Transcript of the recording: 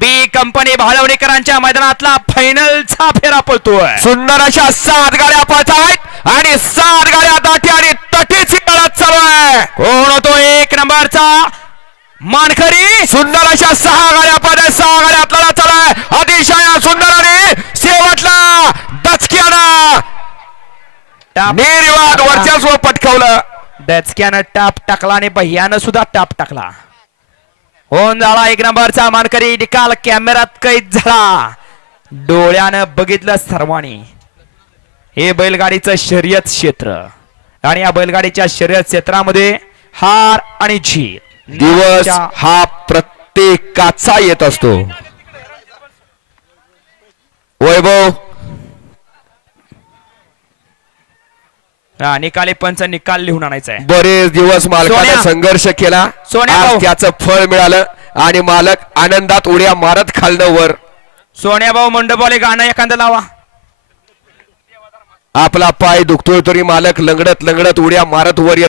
बी company भालवणीकरांच्या मैदानातला फायनलचा फेरा पळतोय. सुंदर अशा सात गाड्या पळत आहेत आणि सात गाड्या दाटी आणि तटीची लढत चालू आहे. कोण होतो एक नंबरचा? मानकरी. सुंदर अशा सहा गाड्या पळत सहा गाड्या आपल्याला चालू आहे. अतिशय सुंदर आणि शेवटला दचक्यानं निर्वाद वर्चस्व पटकावलं. डचक्यानं टाप टाकला आणि भैयानं सुद्धा टाप टाकला. होऊन झाला एक नंबरचा मानकरी निकाल कॅमेऱ्यात कैद झाला. डोळ्यानं बघितलं सर्वांनी. हे बैलगाडीचं शर्यत क्षेत्र. आणि या बैलगाडीच्या शर्यत क्षेत्रामध्ये हार आणि जीत दिवस हा प्रत्येकाचा येत असतो. वैभव हा, निकाली पंच निकाल लिहून आणायचा आहे. बरेच दिवस मालकाने सोन्या. संघर्ष केला. सोन्या आज भाऊ. त्याचं फळ मिळालं आणि मालक आनंदात उड्या मारत खालनं वर. सोन्याभाऊ मंडपवाले गाणं एखादं लावा. आपला पाय दुखतोय तरी मालक लंगडत लंगडत उड्या मारत वर येत.